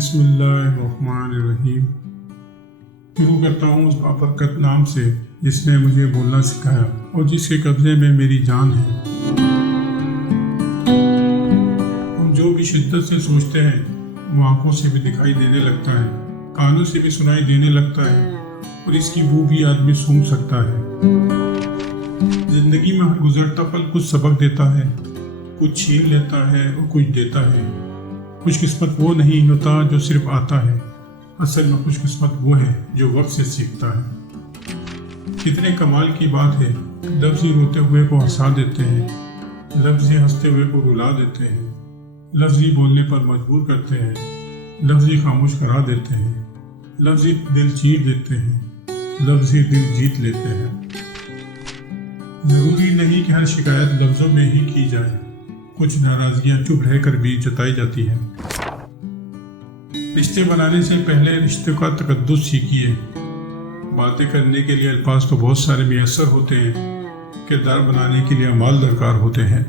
बिस्मिल्लाहिर्रहमानिर्रहीम। शुरू करता हूँ उस बाबरकत नाम से जिसने मुझे बोलना सिखाया और जिसके कब्जे में मेरी जान है। हम जो भी शिद्दत से सोचते हैं वो आंखों से भी दिखाई देने लगता है, कानों से भी सुनाई देने लगता है और इसकी बू भी आदमी सूंघ सकता है। जिंदगी में हर गुजरता पल कुछ सबक देता है, कुछ छीन लेता है और कुछ देता है। खुशकिस्मत वो नहीं होता जो सिर्फ आता है, असल में खुशकिस्मत वो है जो वक्त से सीखता है। कितने कमाल की बात है, लफ्ज़ ही रोते हुए को हंसा देते हैं, लफ्ज़ ही हंसते हुए को रुला देते हैं, लफ्ज़ ही बोलने पर मजबूर करते हैं, लफ्ज़ ही खामोश करा देते हैं, लफ्ज़ ही दिल चीर देते हैं, लफ्ज़ ही दिल जीत लेते हैं। जरूरी नहीं कि हर शिकायत लफ्ज़ों में ही की जाए, कुछ नाराजगियां चुप रहकर भी जताई जाती हैं। रिश्ते बनाने से पहले रिश्ते का तकद्दुस सीखिए। बातें करने के लिए अल्फाज तो बहुत सारे मुयस्सर होते हैं, किरदार बनाने के लिए अमाल दरकार होते हैं।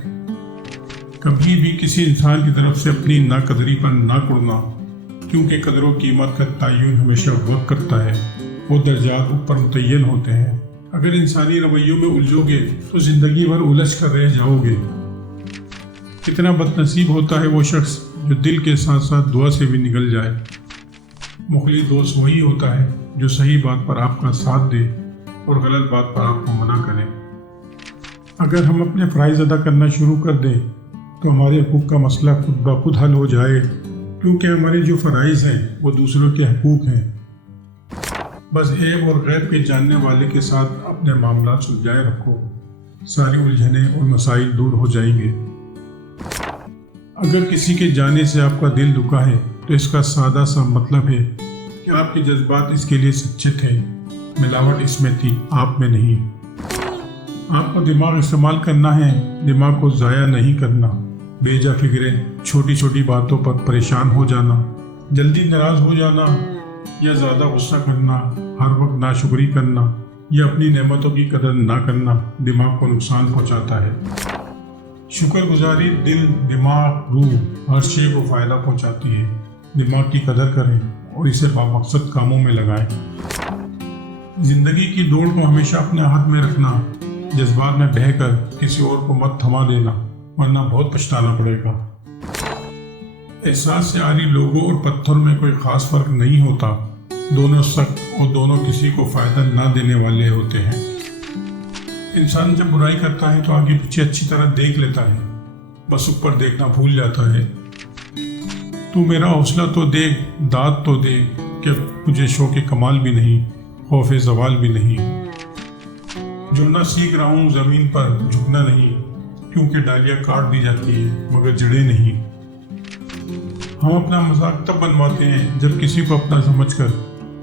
कभी भी किसी इंसान की तरफ से अपनी नाकदरी पर ना कुड़ना, क्योंकि कदरों कीमत का तयन हमेशा वक्त करता है, वो दर्जात ऊपर मुतय्यन होते हैं। अगर इंसानी रवैयों में उलझोगे तो जिंदगी भर उलझ कर रह जाओगे। कितना बदनसीब होता है वो शख्स जो दिल के साथ साथ दुआ से भी निकल जाए। मुखलिस दोस्त वही होता है जो सही बात पर आपका साथ दे और गलत बात पर आपको मना करे। अगर हम अपने फ़राइज़ अदा करना शुरू कर दें तो हमारे हकूक़ का मसला खुद ब खुद हल हो जाए, क्योंकि हमारे जो फ़राइज़ हैं वो दूसरों के हकूक़ हैं। बस ऐब और गैब के जानने वाले के साथ अपने मामला सुलझाए रखो, सारी उलझने और मसाइल दूर हो जाएंगे। अगर किसी के जाने से आपका दिल दुखा है तो इसका सादा सा मतलब है कि आपके जज्बात इसके लिए सच्चे थे, मिलावट इसमें थी, आप में नहीं। आपको दिमाग इस्तेमाल करना है, दिमाग को ज़ाया नहीं करना। बेजा फिक्रें, छोटी छोटी बातों पर परेशान हो जाना, जल्दी नाराज़ हो जाना या ज़्यादा गुस्सा करना, हर वक्त नाशुक्री करना या अपनी नेमतों की कदर ना करना दिमाग को नुकसान पहुँचाता है। शुक्रगुजारी दिल, दिमाग, रूह हर शे को फ़ायदा पहुंचाती है। दिमाग की कदर करें और इसे बामकसद कामों में लगाएं। ज़िंदगी की दौड़ को हमेशा अपने हाथ में रखना, जज्बात में बहकर किसी और को मत थमा देना, वरना बहुत पछताना पड़ेगा। एहसास से आरी लोगों और पत्थरों में कोई ख़ास फ़र्क नहीं होता, दोनों सख्त और दोनों किसी को फ़ायदा ना देने वाले होते हैं। इंसान जब बुराई करता है तो आगे पीछे अच्छी तरह देख लेता है, बस ऊपर देखना भूल जाता है। तू मेरा हौसला तो दे, दाद तो दे, कि मुझे शौक़ कमाल भी नहीं, खौफ ज़वाल भी नहीं। जुड़ना सीख रहा हूँ ज़मीन पर, झुकना नहीं, क्योंकि डालियाँ काट दी जाती है मगर जड़ें नहीं। हम अपना मजाक तब बनवाते हैं जब किसी को अपना समझकर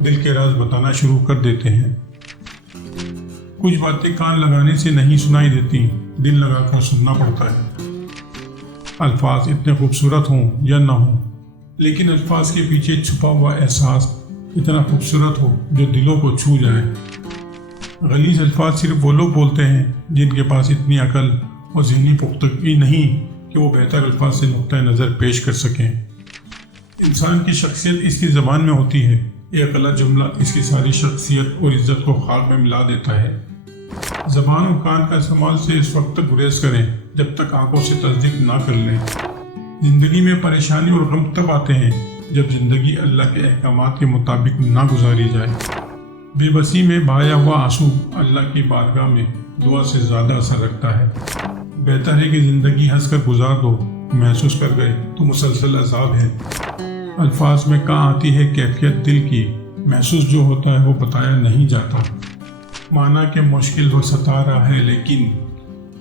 दिल के राज बताना शुरू कर देते हैं। कुछ बातें कान लगाने से नहीं सुनाई देती, दिल लगाकर सुनना पड़ता है। अल्फाज इतने खूबसूरत हों या ना हों, लेकिन अल्फाज के पीछे छुपा हुआ एहसास इतना खूबसूरत हो जो दिलों को छू जाए। गलीज़ अल्फाज सिर्फ वो लोग बोलते हैं जिनके पास इतनी अकल और ज़हनी पुख्तगी नहीं कि वो बेहतर अल्फाज से नुक्ता नज़र पेश कर सकें। इंसान की शख्सियत इसकी ज़बान में होती है, एक गलत जुमला इसकी सारी शख्सियत और इज्जत को खाक में मिला देता है। ज़बान और कान का इस्तेमाल से इस वक्त तक गुरेज करें जब तक आंखों से तस्दीक ना कर लें। ज़िंदगी में परेशानी और गम तब आते हैं जब ज़िंदगी अल्लाह के अहकामात के मुताबिक ना गुजारी जाए। बेबसी में बहाया हुआ आंसू अल्लाह की बारगाह में दुआ से ज़्यादा असर रखता है। बेहतर है कि ज़िंदगी हंस कर गुजार दो, महसूस कर गए तो मुसलसल अज़ाब है। अल्फाज में कहाँ आती है कैफियत दिल की, महसूस जो होता है वो बताया नहीं जाता। माना कि मुश्किल वो सता रहा है, लेकिन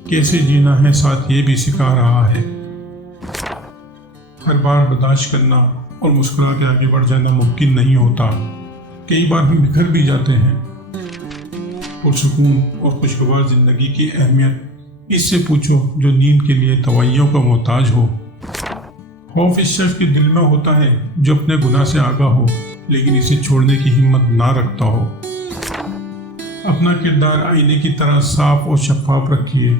कैसे जीना है साथ ये भी सिखा रहा है। हर बार बर्दाश्त करना और मुस्कुरा के आगे बढ़ जाना मुमकिन नहीं होता। कई बार हम बिखर भी जाते हैं। पुरसुकून और खुशगवार ज़िंदगी की अहमियत इससे पूछो जो नींद के लिए दवाइयों का मोहताज हो। खौफ इस शख्स के दिल में होता है जो अपने गुनाह से आगाह हो, लेकिन इसे छोड़ने की हिम्मत ना रखता हो। अपना किरदार आईने की तरह साफ और शफाफ रखिए,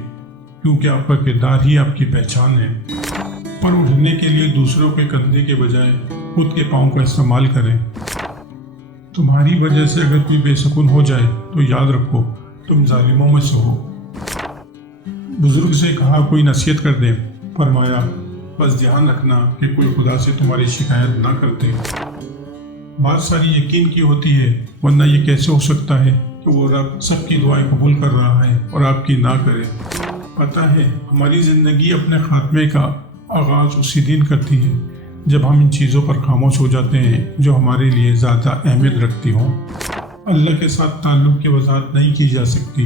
क्योंकि आपका किरदार ही आपकी पहचान है। पर उठने के लिए दूसरों के कंधे के बजाय خود کے پاؤں کا استعمال کریں۔ تمہاری وجہ سے اگر کوئی بے سکون ہو جائے تو یاد رکھو تم ظالموں میں سے ہو۔ بزرگ سے کہا کوئی نصیحت کر دے، فرمایا بس دھیان رکھنا کہ کوئی خدا سے تمہاری شکایت نہ کرتے۔ بات ساری یقین کی ہوتی ہے، ورنہ یہ کیسے ہو سکتا ہے کہ وہ رب سب کی دعائیں قبول کر رہا ہے اور آپ کی نہ کرے۔ پتہ ہے ہماری زندگی اپنے خاتمے کا آغاز اسی دن کرتی ہے جب ہم ان چیزوں پر خاموش ہو جاتے ہیں جو ہمارے لیے زیادہ اہمیت رکھتی ہوں۔ اللہ کے ساتھ تعلق کی وضاحت نہیں کی جا سکتی،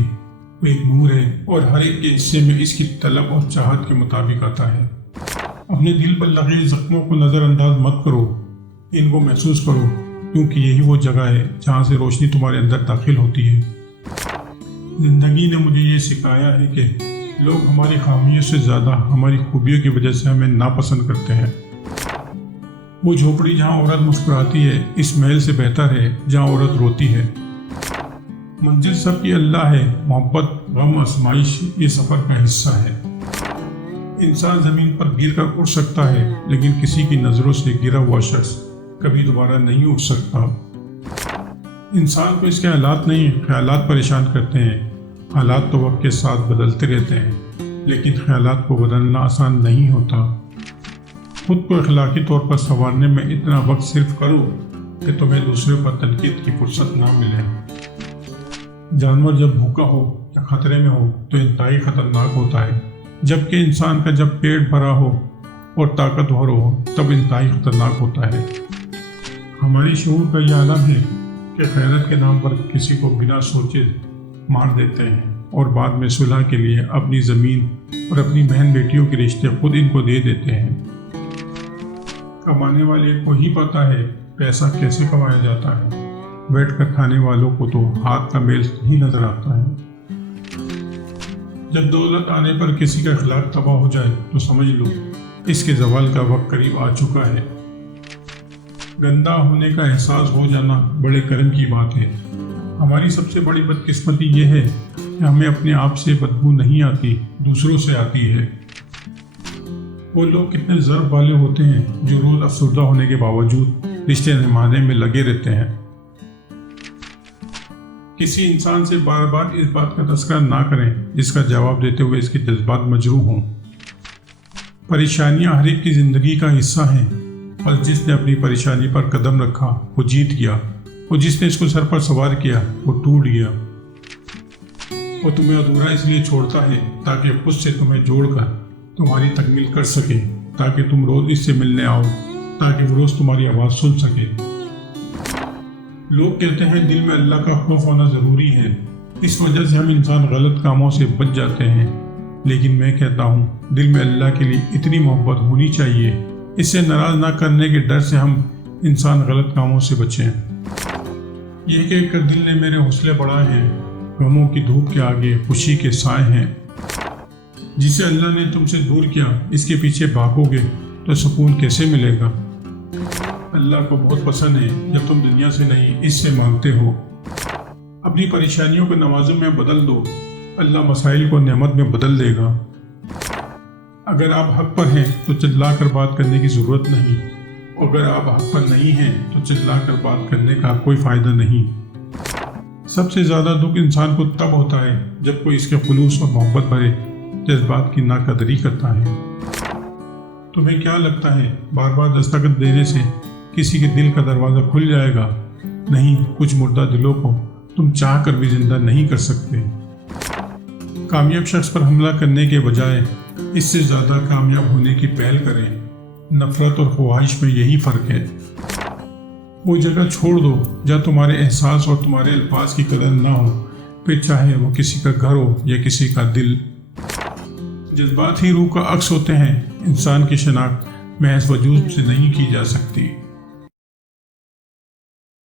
وہ ایک نور ہے اور ہر ایک کے حصے میں اس کی طلب اور چاہت کے مطابق آتا ہے۔ اپنے دل پر لگے زخموں کو نظر انداز مت کرو، ان کو محسوس کرو، کیونکہ یہی وہ جگہ ہے جہاں سے روشنی تمہارے اندر داخل ہوتی ہے۔ زندگی نے مجھے یہ سکھایا ہے کہ لوگ ہماری خامیوں سے زیادہ ہماری خوبیوں کی وجہ سے ہمیں ناپسند کرتے ہیں۔ وہ جھوپڑی جہاں عورت مسکراتی ہے اس محل سے بہتر ہے جہاں عورت روتی ہے۔ منزل سب کی اللہ ہے، محبت، غم، آزمائش یہ سفر کا حصہ ہے۔ انسان زمین پر گر کر اٹھ سکتا ہے، لیکن کسی کی نظروں سے گرا ہوا شخص کبھی دوبارہ نہیں اٹھ سکتا۔ انسان کو اس کے حالات نہیں، خیالات پریشان کرتے ہیں۔ حالات تو وقت کے ساتھ بدلتے رہتے ہیں، لیکن خیالات کو بدلنا آسان نہیں ہوتا۔ خود کو اخلاقی طور پر سنوارنے میں اتنا وقت صرف کرو کہ تمہیں دوسروں پر تنقید کی فرصت نہ ملے۔ جانور جب بھوکا ہو یا خطرے میں ہو تو انتہائی خطرناک ہوتا ہے، جبکہ انسان کا جب پیٹ بھرا ہو اور طاقتور ہو تب انتہائی خطرناک ہوتا ہے۔ ہماری شعور کا یہ عالم ہے کہ خیرت کے نام پر کسی کو بنا سوچے مار دیتے ہیں اور بعد میں صلح کے لیے اپنی زمین اور اپنی بہن بیٹیوں کے رشتے خود ان کو دے دیتے ہیں۔ کمانے والے کو ہی پتا ہے پیسہ کیسے کمایا جاتا ہے، بیٹھ کر کھانے والوں کو تو ہاتھ کا میل ہی نظر آتا ہے۔ جب دولت آنے پر کسی کا اخلاق تباہ ہو جائے تو سمجھ لو اس کے زوال کا وقت قریب آ چکا ہے۔ گندا ہونے کا احساس ہو جانا بڑے کرم کی بات ہے۔ ہماری سب سے بڑی بدقسمتی یہ ہے کہ ہمیں اپنے آپ سے بدبو نہیں آتی، دوسروں سے آتی ہے۔ وہ لوگ کتنے ضرب والے ہوتے ہیں جو روز افسردہ ہونے کے باوجود رشتے نبھانے میں لگے رہتے ہیں۔ کسی انسان سے بار بار اس بات کا تذکرہ نہ کریں جس کا جواب دیتے ہوئے اس کے جذبات مجروح ہوں۔ پریشانیاں ہر ایک کی زندگی کا حصہ ہیں، اور جس نے اپنی پریشانی پر قدم رکھا وہ جیت گیا، اور جس نے اس کو سر پر سوار کیا وہ ٹوٹ گیا۔ وہ تمہیں ادھورا اس لیے چھوڑتا ہے تاکہ خود سے تمہیں جوڑ کر تمہاری تکمیل کر سکے، تاکہ تم روز اس سے ملنے آؤ، تاکہ وہ روز تمہاری آواز سن سکے۔ لوگ کہتے ہیں دل میں اللہ کا خوف ہونا ضروری ہے، اس وجہ سے ہم انسان غلط کاموں سے بچ جاتے ہیں، لیکن میں کہتا ہوں دل میں اللہ کے لیے اتنی محبت ہونی چاہیے، اس سے ناراض نہ کرنے کے ڈر سے ہم انسان غلط کاموں سے بچیں۔ یہ کہہ کر دل نے میرے حوصلے بڑھائے ہیں، غموں کی دھوپ کے آگے خوشی کے سائے ہیں۔ جسے اللہ نے تم سے دور کیا اس کے پیچھے بھاگو گے تو سکون کیسے ملے گا؟ اللہ کو بہت پسند ہے جب تم دنیا سے نہیں اس سے مانگتے ہو۔ اپنی پریشانیوں کو نوازوں میں بدل دو، اللہ مسائل کو نعمت میں بدل دے گا۔ اگر آپ حق پر ہیں تو چلا کر بات کرنے کی ضرورت نہیں، اور اگر آپ حق پر نہیں ہیں تو چلا کر بات کرنے کا کوئی فائدہ نہیں۔ سب سے زیادہ دکھ انسان کو تب ہوتا ہے جب کوئی اس کے خلوص اور محبت بھرے جذبات کی ناقدری کرتا ہے۔ تمہیں کیا لگتا ہے بار بار دستخط دینے سے کسی کے دل کا دروازہ کھل جائے گا؟ نہیں، کچھ مردہ دلوں کو تم چاہ کر بھی زندہ نہیں کر سکتے۔ کامیاب شخص پر حملہ کرنے کے بجائے اس سے زیادہ کامیاب ہونے کی پہل کریں۔ نفرت اور خواہش میں یہی فرق ہے۔ وہ جگہ چھوڑ دو جہاں تمہارے احساس اور تمہارے الفاظ کی قدر نہ ہو، پھر چاہے وہ کسی کا گھر ہو یا کسی کا دل۔ جذبات ہی روح کا عکس ہوتے ہیں، انسان کی شناخت محض وجود سے نہیں کی جا سکتی۔